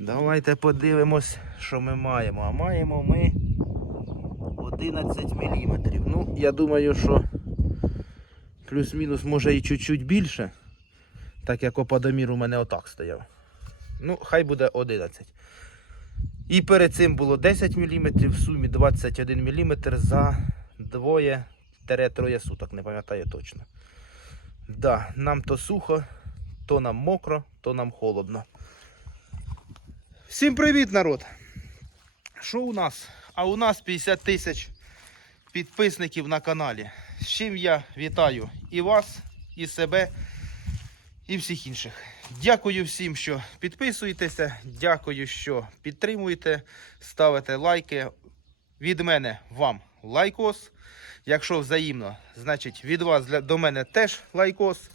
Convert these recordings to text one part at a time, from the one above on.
Давайте подивимось, що ми маємо. А маємо ми 11 мм. Ну, я думаю, що плюс-мінус може і чуть-чуть більше. Так як опадомір у мене отак стояв. Ну, хай буде 11. І перед цим було 10 мм, в сумі 21 мм за двоє-троє суток, не пам'ятаю точно. Да, нам то сухо, то нам мокро, то нам холодно. Всім привіт, народ! Що у нас? А у нас 50 тисяч підписників на каналі. З чим я вітаю і вас, і себе, і всіх інших. Дякую всім, що підписуєтеся. Дякую, що підтримуєте, ставите лайки. Від мене вам лайкос. Якщо взаємно, значить від вас до мене теж лайкос.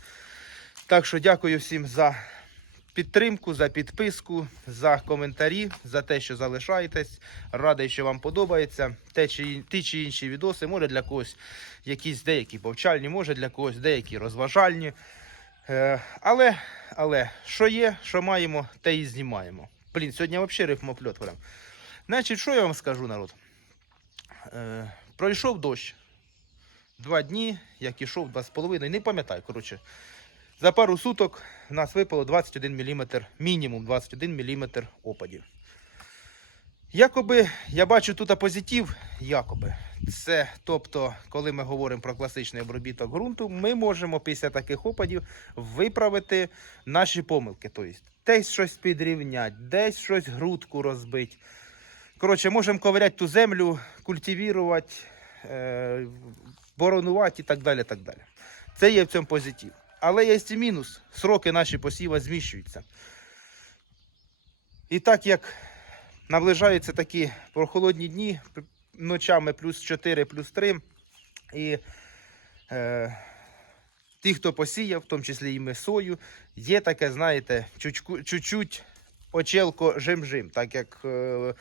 Так що дякую всім за підтримку, за підписку, за коментарі, за те, що залишаєтесь. Радий, що вам подобається. Те чи, ті чи інші відоси, може для когось якісь деякі повчальні, може для когось деякі розважальні. Е, але, але, що є, що маємо, те і знімаємо. Блін, сьогодні взагалі рифмопльот прям. Значить, що я вам скажу, народ? Е, пройшов дощ. Два дні, як ішов, два з половиною, не пам'ятаю, коротше. За пару суток в нас випало 21 мм, мінімум 21 мм опадів. Якоби я бачу тут позитив, якоби. Це, тобто, коли ми говоримо про класичний обробіток ґрунту, ми можемо після таких опадів виправити наші помилки. Тобто, десь щось підрівняти, десь щось грудку розбити. Коротше, можемо ковиряти ту землю, культивувати, е, боронувати і так далі. так далі. Це є в цьому позитив. Але є і мінус. Сроки наші посіва зміщуються. І так як наближаються такі прохолодні дні, ночами плюс 4, плюс 3, і е, ті, хто посіяв, в тому числі і ми сою, є таке, знаєте, чуть-чуть очелко жим-жим, так як е,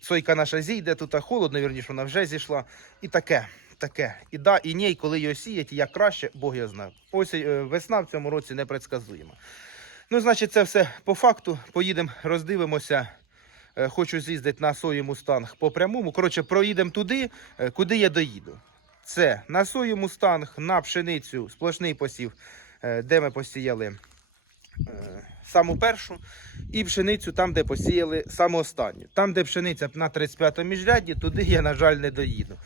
сойка наша зійде, тут холодно, вірніше, вона вже зійшла. І таке, таке. І да, і ні, коли його сіять, як краще, Бог його знає. Ось е, весна в цьому році непредсказуєма. Ну, значить, це все по факту. Поїдемо, роздивимося. Е, Хочу з'їздити на сою мустанг по прямому. Коротше, проїдемо туди, е, куди я доїду. Це на сою мустанг, на пшеницю, сплошний посів, де ми посіяли саму першу, і пшеницю там, де посіяли саму останню. Там, де пшениця на 35-му міжрядді, туди я, на жаль, не доїду.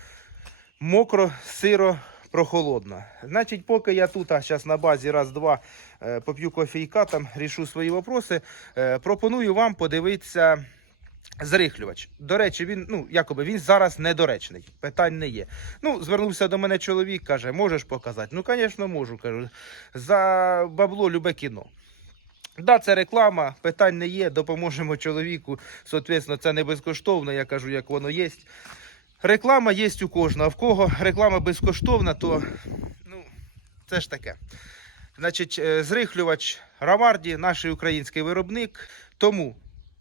Мокро, сиро, прохолодно. Значить, поки я тут, а зараз на базі раз-два е, поп'ю кофійка, там рішу свої вопроси, е, пропоную вам подивитися. Зрихлювач. До речі, він, ну, якоби він зараз недоречний. Питань не є. Ну, звернувся до мене чоловік, каже, можеш показати? Ну, звісно, можу. Кажу. За бабло любе кіно. Да, це реклама, питань не є, допоможемо чоловіку. Соответственно, це не безкоштовно, я кажу, як воно є. Реклама є у кожного. А в кого реклама безкоштовна, то ну, це ж таке. Значить, е, зрихлювач Раварді, наш український виробник. Тому,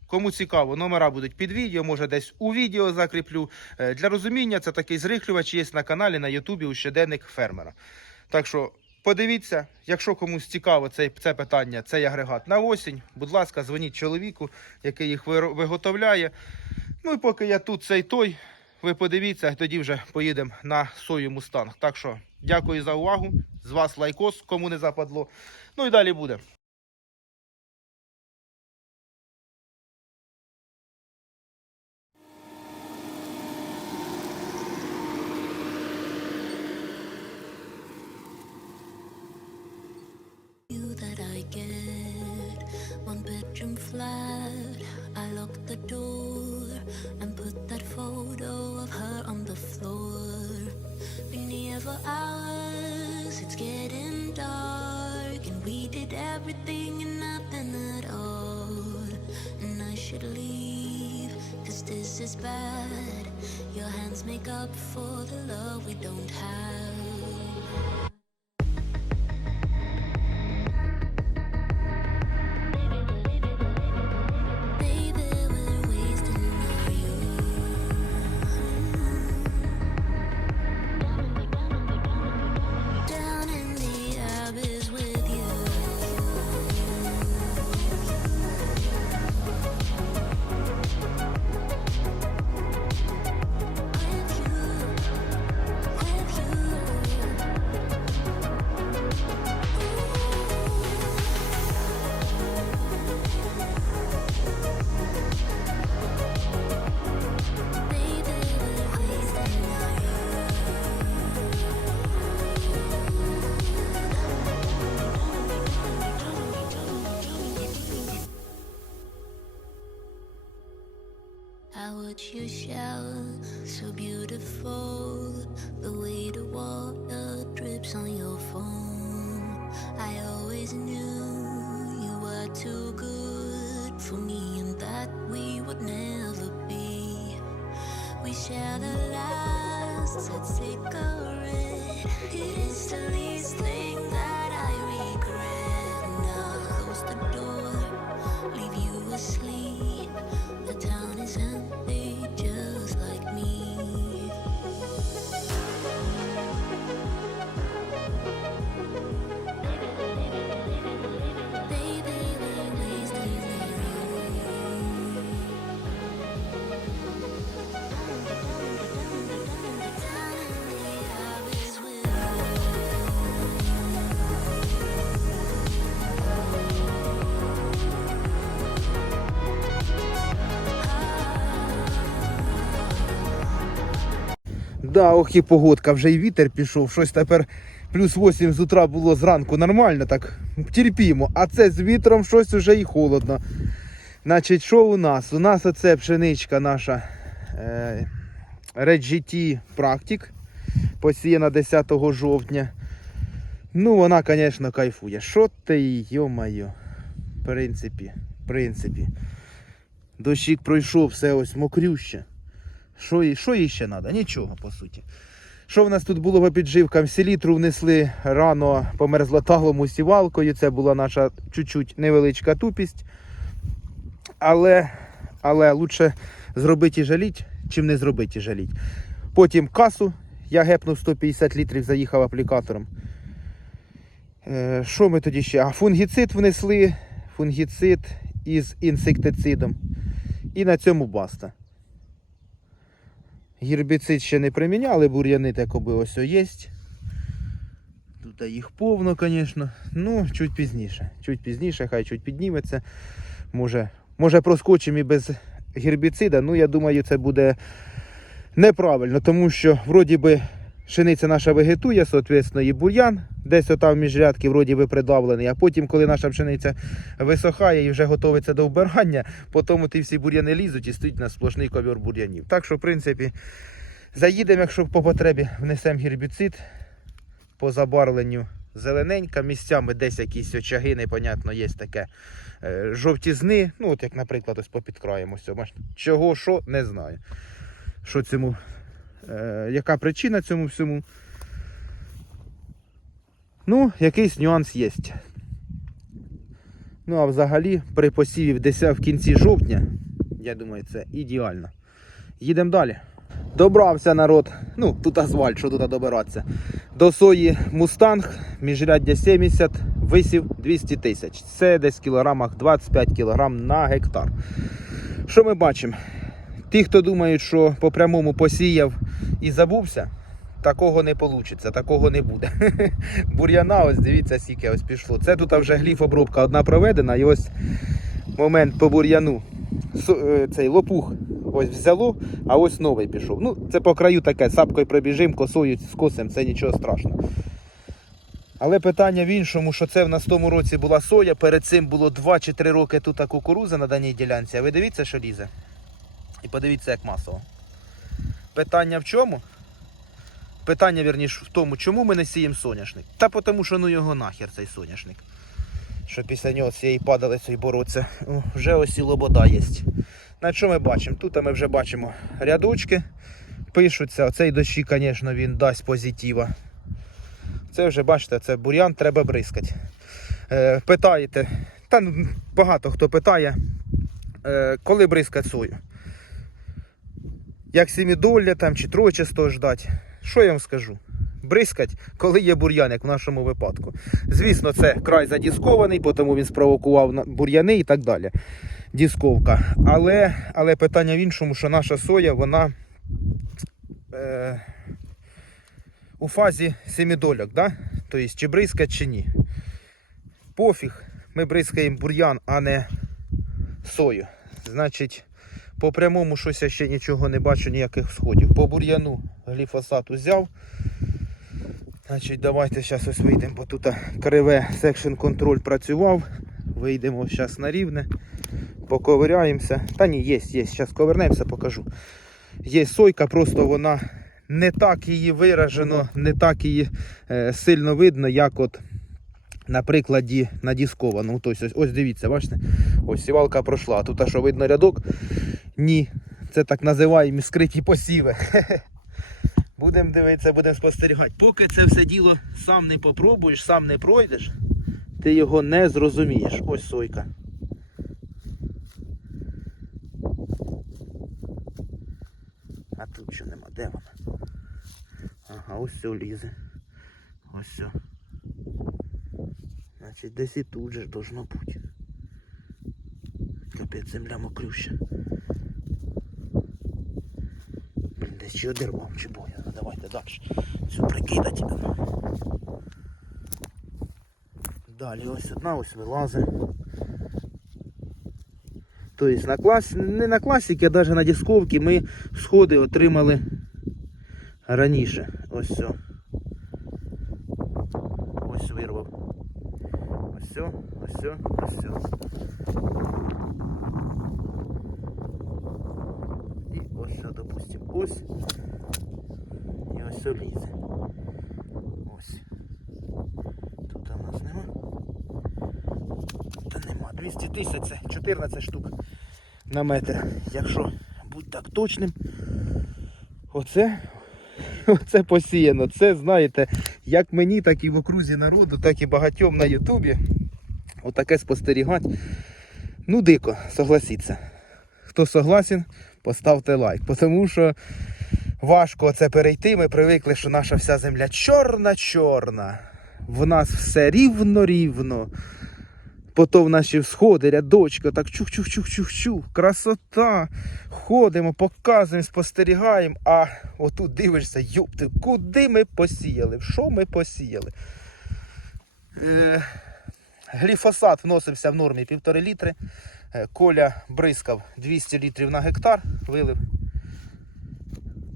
кому цікаво, номера будуть під відео, може десь у відео закріплю. Е, Для розуміння, це такий зрихлювач є на каналі на Ютубі у щоденник фермера. Так що подивіться, якщо комусь цікаво це, це питання, цей агрегат на осінь, будь ласка, дзвоніть чоловіку, який їх виготовляє. Ну і поки я тут цей той, ви подивіться, тоді вже поїдемо на сою мустанг. Так що дякую за увагу. З вас лайкос, кому не западло. Ну і далі буде. For hours, it's getting dark, and we did everything and nothing at all. And I should leave, cause this is bad. Your hands make up for the love we don't have. Shared a last cigarette. It is the least thing that I regret. Close the door, leave you asleep. The town is empty, just Да, ох і погодка, вже і вітер пішов. Щось тепер плюс 8 з утра було зранку нормально, так терпімо. А це з вітром щось уже і холодно. Значить, що у нас? У нас оце пшеничка наша е, Red GT Practic, посіяна 10 жовтня. Ну, вона, звісно, кайфує. Що ти, йо-моє. В принципі, в принципі. Дощик пройшов, все ось мокрюще. Що, їй- що їй ще треба? Нічого, по суті. Що в нас тут було по підживкам? Селітру внесли рано по мерзлоталому сівалкою. Це була наша чуть-чуть невеличка тупість. Але, але лучше зробити і жаліть, чим не зробити і жаліть. Потім касу. Я гепнув 150 літрів, заїхав аплікатором. Е, Що ми тоді ще? А фунгіцид внесли. Фунгіцид із інсектицидом. І на цьому баста. Гербіцид ще не приміняли, бур'яни такоби ось є. Тут їх повно, звісно. Ну, чуть пізніше. Чуть пізніше, хай чуть підніметься. Може, може проскочимо і без гербіцида. Ну, я думаю, це буде неправильно, тому що вроді би пшениця наша вегетує, соответственно, і бур'ян десь отам між рядки вроді би придавлений, а потім, коли наша пшениця висохає і вже готується до вбирання, потім ті всі бур'яни лізуть і стоїть на сплошний ковер бур'янів. Так що, в принципі, заїдемо, якщо по потребі внесемо гербіцид по забарвленню зелененька, місцями десь якісь очаги, непонятно, є таке е, жовтізни. Ну, от як, наприклад, ось попід краєм ось цього. Бачите? Чого, що, не знаю. Що цьому, яка причина цьому всьому? Ну, якийсь нюанс є. Ну, а взагалі, при посіві десь в кінці жовтня, я думаю, це ідеально. Їдемо далі. Добрався народ. Ну, тут асфальт, що тут добиратися. До сої Мустанг, міжряддя 70, висів 200 тисяч. Це десь в кілограмах 25 кілограм на гектар. Що ми бачимо? Ті, хто думають, що по прямому посіяв і забувся, такого не вийде, такого не буде. Бур'яна, ось дивіться, скільки ось пішло. Це тут вже гліф обробка одна проведена, і ось момент по бур'яну. Е, Цей лопух ось взяло, а ось новий пішов. Ну, це по краю таке, сапкою пробіжим, косою скосим, це нічого страшного. Але питання в іншому, що це в нас тому році була соя, перед цим було 2 чи 3 роки тут кукуруза на даній ділянці. А ви дивіться, що лізе? І подивіться, як масово. Питання в чому? Питання, вірніше, в тому, чому ми не сіємо соняшник. Та тому, що ну його нахер цей соняшник. Що після нього цієї падалицею боротися. О, вже ось і лобода є. На що ми бачимо? Тут ми вже бачимо рядочки пишуться. Оцей дощі, звісно, він дасть позитива. Це вже бачите, це бур'ян, треба бризкати. Е, питаєте, та ну, багато хто питає, е, коли бризкати сою. Як сімідолля там чи тройчасто ждать. Що я вам скажу? Бризкать, коли є бур'ян, як в нашому випадку. Звісно, це край задіскований, тому він спровокував бур'яни і так далі. Дісковка. Але, але питання в іншому, що наша соя, вона е, у фазі семідольок, да? тобто чи бризкать, чи ні. Пофіг, ми бризкаємо бур'ян, а не сою. Значить, по прямому щось я ще нічого не бачу, ніяких сходів. По бур'яну гліфосат узяв. Значить, давайте зараз ось вийдемо, бо тут криве секшн контроль працював. Вийдемо зараз на рівне. поковиряємося. Та ні, є, є. Зараз ковернемося, покажу. Є сойка, просто вона не так її виражено, не так її е, сильно видно, як от на прикладі надіскованому. Тобто, ось, ось дивіться, бачите? Ось сівалка пройшла. А Тут а що видно рядок? Ні. Це так називаємо скриті посіви. Будемо дивитися, будемо спостерігати. Поки це все діло сам не попробуєш, сам не пройдеш, ти його не зрозумієш. Ось сойка. А тут що нема, де вона? Ага, ось все лізе. Ось все. Значить, десь і тут же должно бути. Капець, земля мокрюща. Блін, десь чи одервав, чи боя. Ну давайте далі. Все прикидати. Далі ось одна, ось вилазить. Тобто на клас... не на класіки, а навіть на дисковці ми сходи отримали раніше. Ось все. Ось вирвав. Ось ось ось. І ось що, допустим, ось. І ось лізе. Ось. Тут у нас нема. Та нема. 200 тисяч це 14 штук на метр. Якщо будь так точним. Оце, оце посіяно. Це, знаєте, як мені, так і в окрузі народу, так і багатьом на Ютубі. Отаке спостерігати. Ну, дико, согласіться. Хто согласен, поставте лайк. Тому що важко це перейти. Ми привикли, що наша вся земля чорна-чорна. В нас все рівно-рівно. Потім наші всходи, рядочки, так чух-чух-чух-чух-чух. Красота. Ходимо, показуємо, спостерігаємо. А отут дивишся, юпти, куди ми посіяли? Що ми посіяли? Е, гліфосат вносився в нормі 1,5 літри. Е, Коля бризкав 200 літрів на гектар, вилив.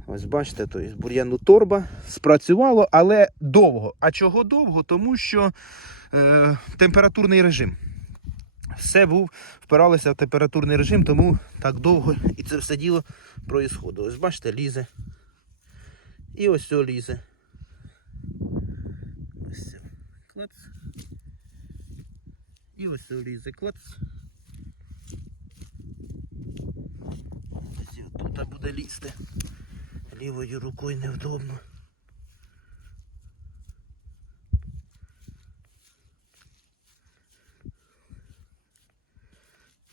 Ось бачите, то є бур'яну торба спрацювало, але довго. А чого довго? Тому що е, температурний режим. Все був, впиралися в температурний режим, тому так довго і це все діло проїсходило. Ось бачите, лізе. І ось все лізе. Ось все. І ось лізе. Десь Тут буде лізти. Лівою рукою невдобно.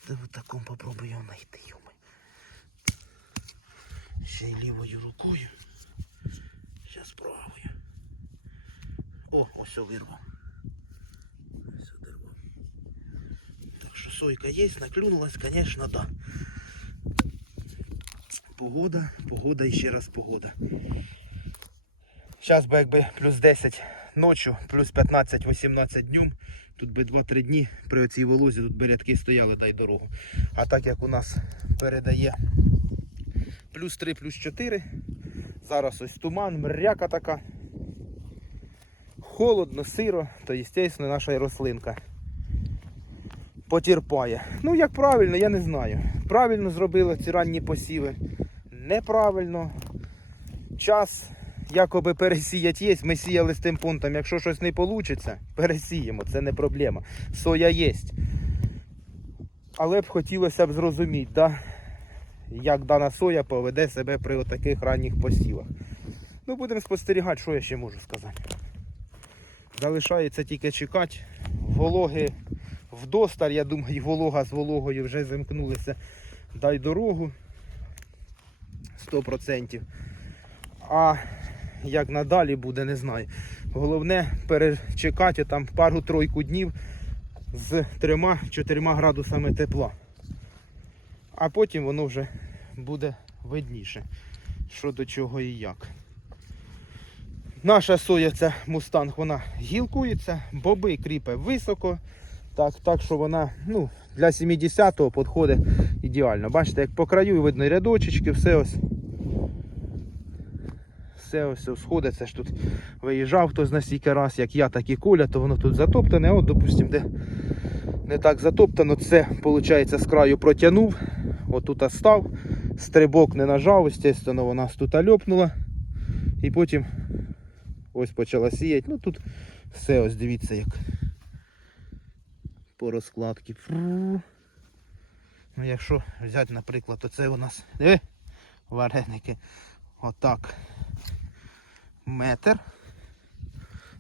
Та в такому попробую знайти, йоми. Ще й лівою рукою. Зараз правою. О, ось вирвав. Ось одервав. Так що сойка є, наклюнулась, звісно, да. Погода, погода і ще раз погода. Зараз би якби плюс 10 ночі, плюс 15-18 днем. Тут би 2-3 дні при цій волозі тут би рядки стояли та й дорогу. А так як у нас передає плюс 3, плюс 4. Зараз ось туман, мряка така. Холодно, сиро, то звісно наша рослинка потерпає. Ну як правильно, я не знаю. Правильно зробили ці ранні посіви. Неправильно. Час якоби пересіяти є. Ми сіяли з тим пунктом. Якщо щось не вийде, пересіємо, це не проблема. Соя є. Але б хотілося б зрозуміти, да, як дана соя поведе себе при таких ранніх посівах. Ну, будемо спостерігати, що я ще можу сказати. Залишається тільки чекати. Вологи вдосталь, я думаю, волога з вологою вже замкнулися. Дай дорогу 100%. А як надалі буде, не знаю. Головне перечекати там пару-тройку днів з 3-4 градусами тепла. А потім воно вже буде видніше, що до чого і як. Наша соя ця мустанг, вона гілкується, боби кріпе високо. Так, так що вона ну, для 70-го підходить ідеально. Бачите, як по краю видно рядочечки, все ось. Все ось сходить. Це ж тут виїжджав хтось на стільки раз, як я, так і Коля, то воно тут затоптане. От, допустимо, де не так затоптано. Це, виходить, з краю протягнув. Отут став, стрибок не нажав, звісно, вона тут льопнула. І потім ось почала сіяти. Ну тут все, ось дивіться як. По розкладці. Ну, якщо взяти, наприклад, то це у нас диви, вареники. Отак. Метр.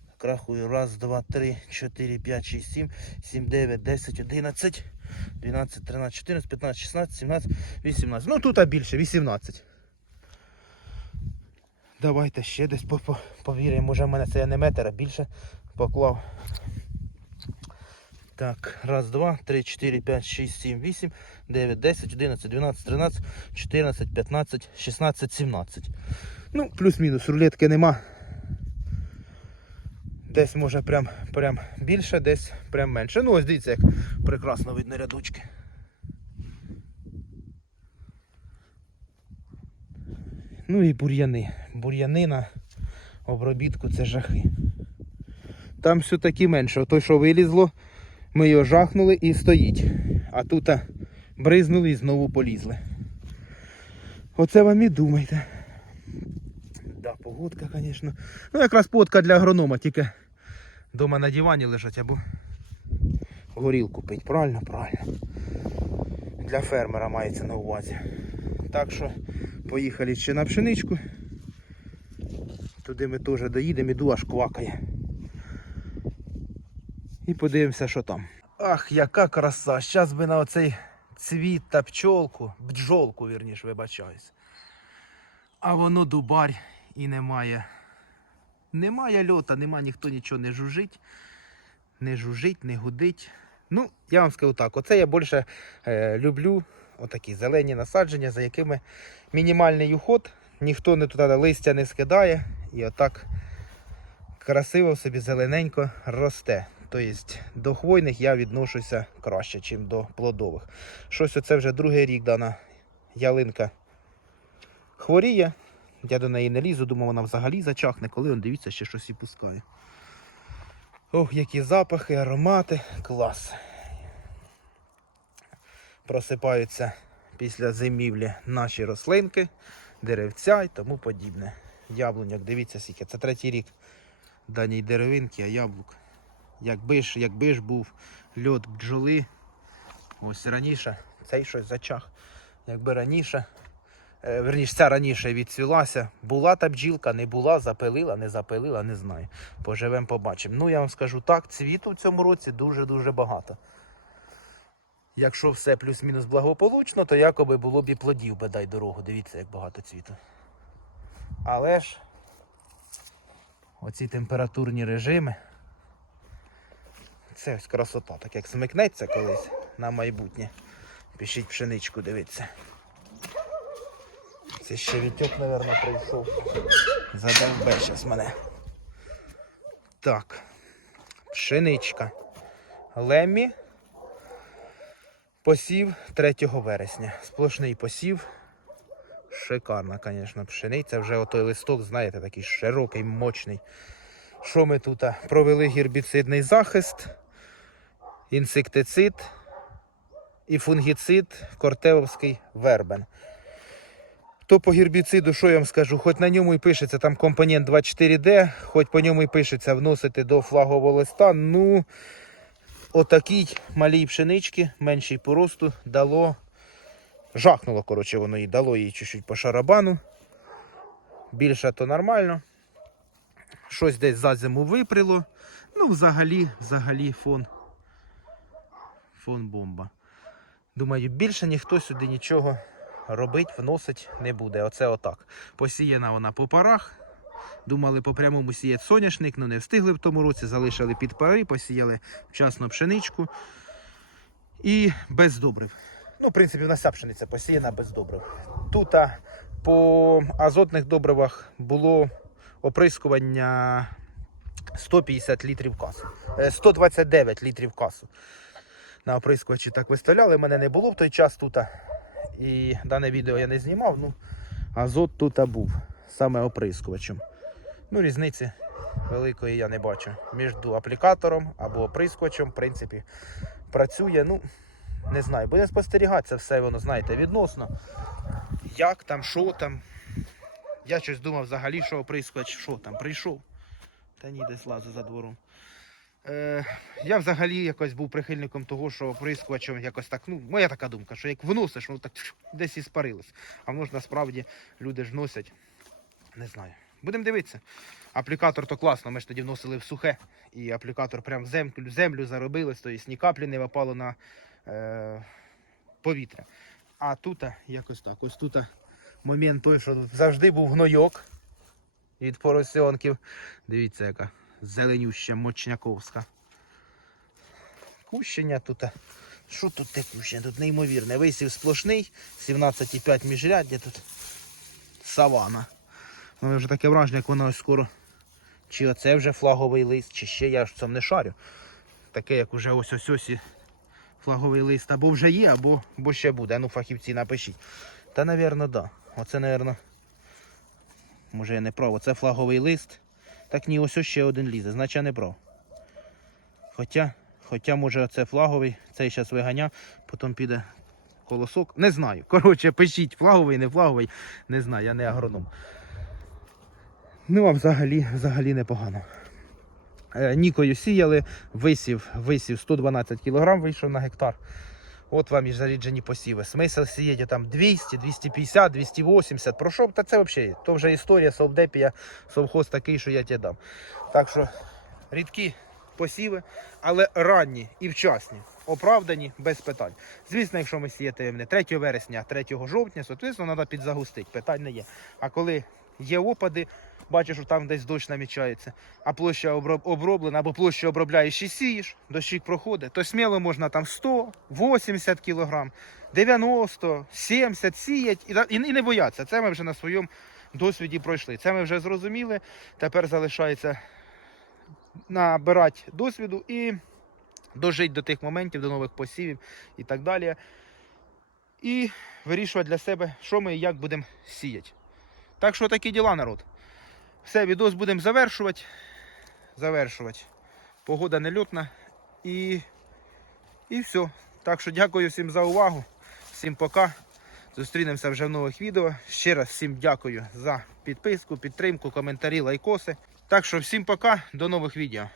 Так, рахую. Раз, два, три, чотири, п'ять, шість, сім, сім, дев'ять, десять, одинадцять, дванадцять, тринадцять, чотирнадцять, п'ятнадцять, шістнадцять, сімнадцять, вісімнадцять. Ну тут а більше, вісімнадцять. Давайте ще десь по- по- повіримо. Може в мене це не метр, а більше поклав. Так, раз, два, три, чотири, п'ять, шість, сім, вісім, дев'ять, десять, одинадцять, дванадцять, тринадцять, чотирнадцять, п'ятнадцять, шістнадцять, сімнадцять. Ну, плюс-мінус, рулетки нема. Десь може прям, прям більше, десь прям менше. Ну ось дивіться, як прекрасно видно рядочки. Ну і бур'яни. Бур'яни на обробітку це жахи. Там все таки менше. Той, що вилізло, ми його жахнули і стоїть. А тут бризнули і знову полізли. Оце вам і думайте. Да, погодка, звісно. Ну, якраз погодка для агронома, тільки дома на дивані лежать або горілку пить. Правильно, правильно. Для фермера мається на увазі. Так що поїхали ще на пшеничку. Туди ми теж доїдемо, іду аж квакає. І подивимося, що там. Ах, яка краса! Щас би на оцей цвіт та пчолку, бджолку, вірніш, вибачаюсь. А воно дубарь і немає. Немає льота, нема ніхто нічого не жужить, не жужить, не гудить. Ну, я вам скажу так, оце я більше е, люблю отакі зелені насадження, за якими мінімальний уход, ніхто не туди листя не скидає і отак красиво собі зелененько росте. Тобто до хвойних я відношуся краще, ніж до плодових. Щось оце вже другий рік дана ялинка хворіє. Я до неї не лізу, думав, вона взагалі зачахне, коли он дивіться, ще щось і пускає. Ох, які запахи, аромати, клас. Просипаються після зимівлі наші рослинки, деревця і тому подібне. Яблуньок, дивіться скільки. Це третій рік даній деревинки, а яблук. Якби ж, якби ж був льот бджоли, ось раніше цей щось зачах. Якби раніше, е, верніше, ця раніше відцвілася, була та бджілка, не була, запилила, не запилила, не знаю. Поживемо, побачимо. Ну, я вам скажу так, цвіту в цьому році дуже-дуже багато. Якщо все плюс-мінус благополучно, то якоби було б і плодів би дай дорогу. Дивіться, як багато цвіту. Але ж оці температурні режими. Це ось красота, так як смикнеться колись на майбутнє. Пишіть пшеничку, дивіться. Це ще вітьок, мабуть, прийшов. Задовбе зараз мене. Так. Пшеничка. Леммі. Посів 3 вересня. Сплошний посів. Шикарна, звісно, пшениця. Вже отой листок, знаєте, такий широкий, мощний. Що ми тут? Провели гербіцидний захист, інсектицид і фунгіцид кортевовський вербен. То по гербіциду, що я вам скажу, хоч на ньому і пишеться там компонент 24D, хоч по ньому і пишеться вносити до флагового листа, ну отакій малій пшенички, меншій по росту, дало. Жахнуло, коротше, воно їй дало їй чуть-чуть по шарабану. Більше то нормально. Щось десь за зиму випріло. Ну, взагалі, взагалі фон. Фон бомба. Думаю, більше ніхто сюди нічого робить, вносить не буде. Оце отак. Посіяна вона по парах. Думали по прямому сіяти соняшник, але не встигли в тому році, залишили під пари, посіяли вчасно пшеничку і без добрив. Ну, в принципі, в нас пшениця посіяна без добрив. Тут по азотних добривах було оприскування 150 літрів касу. Е, 129 літрів касу. На оприскувачі так виставляли. Мене не було в той час тут. І дане відео я не знімав. Ну, азот тут був саме оприскувачем. Ну, різниці великої я не бачу. Між аплікатором або оприскувачем, в принципі, працює. Ну, не знаю, буде спостерігатися все воно, знаєте, відносно. Як там, що там. Я щось думав взагалі, що оприскувач, що там, прийшов. Та ні, десь лазу за двором. Е, я взагалі якось був прихильником того, що оприскувачем якось так, ну, моя така думка, що як вносиш, воно так десь і спарилось. А ж насправді люди ж носять. Не знаю. Будемо дивитися. Аплікатор то класно, ми ж тоді вносили в сухе, і аплікатор прям в землю, землю заробилось, тобто ні каплі не випало на е, повітря. А тут якось так. Ось тут момент той, що завжди був гнойок від поросенків. Дивіться, яка зеленюща мочняковська. Кущення тут. Що тут те кущення? Тут неймовірне. Висів сплошний, 17,5 міжряддя тут савана. Ну, вже таке враження, як вона ось скоро. Чи оце вже флаговий лист, чи ще я ж цьому не шарю. Таке, як уже ось ось ось флаговий лист або вже є, або, або ще буде. Ну, фахівці напишіть. Та, напевно, да. Оце, напевно, може я не прав. Оце флаговий лист. Так ні, ось ще один лізе, значить не прав. Хоча, хоча може це флаговий, цей зараз виганя, потім піде колосок. Не знаю. Коротше, пишіть, флаговий, не флаговий, не знаю, я не агроном. Ну, а взагалі, взагалі непогано. Е, Нікою сіяли, висів, висів 112 кг вийшов на гектар. От вам і заріджені посіви. Смисл сіяти там 200, 250, 280. Про що? Та це взагалі, то вже історія, совдепія, совхоз такий, що я тебе дам. Так що рідкі посіви, але ранні і вчасні, оправдані, без питань. Звісно, якщо ми сіятимемо не 3 вересня, а 3 жовтня, соответственно, треба підзагустити, питань не є. А коли є опади, бачиш, що там десь дощ намічається, а площа оброблена, або площу обробляєш і сієш, дощик проходить, то сміло можна там 100, 80 кілограм, 90, 70 сіять і, і не бояться. Це ми вже на своєму досвіді пройшли. Це ми вже зрозуміли. Тепер залишається набирати досвіду і дожити до тих моментів, до нових посівів і так далі. І вирішувати для себе, що ми і як будемо сіяти. Так що такі діла, народ. Все, відос будемо завершувати. Завершувати. Погода нельотна. І, і все. Так що дякую всім за увагу. Всім пока. Зустрінемося вже в нових відео. Ще раз всім дякую за підписку, підтримку, коментарі, лайкоси. Так що всім пока, до нових відео.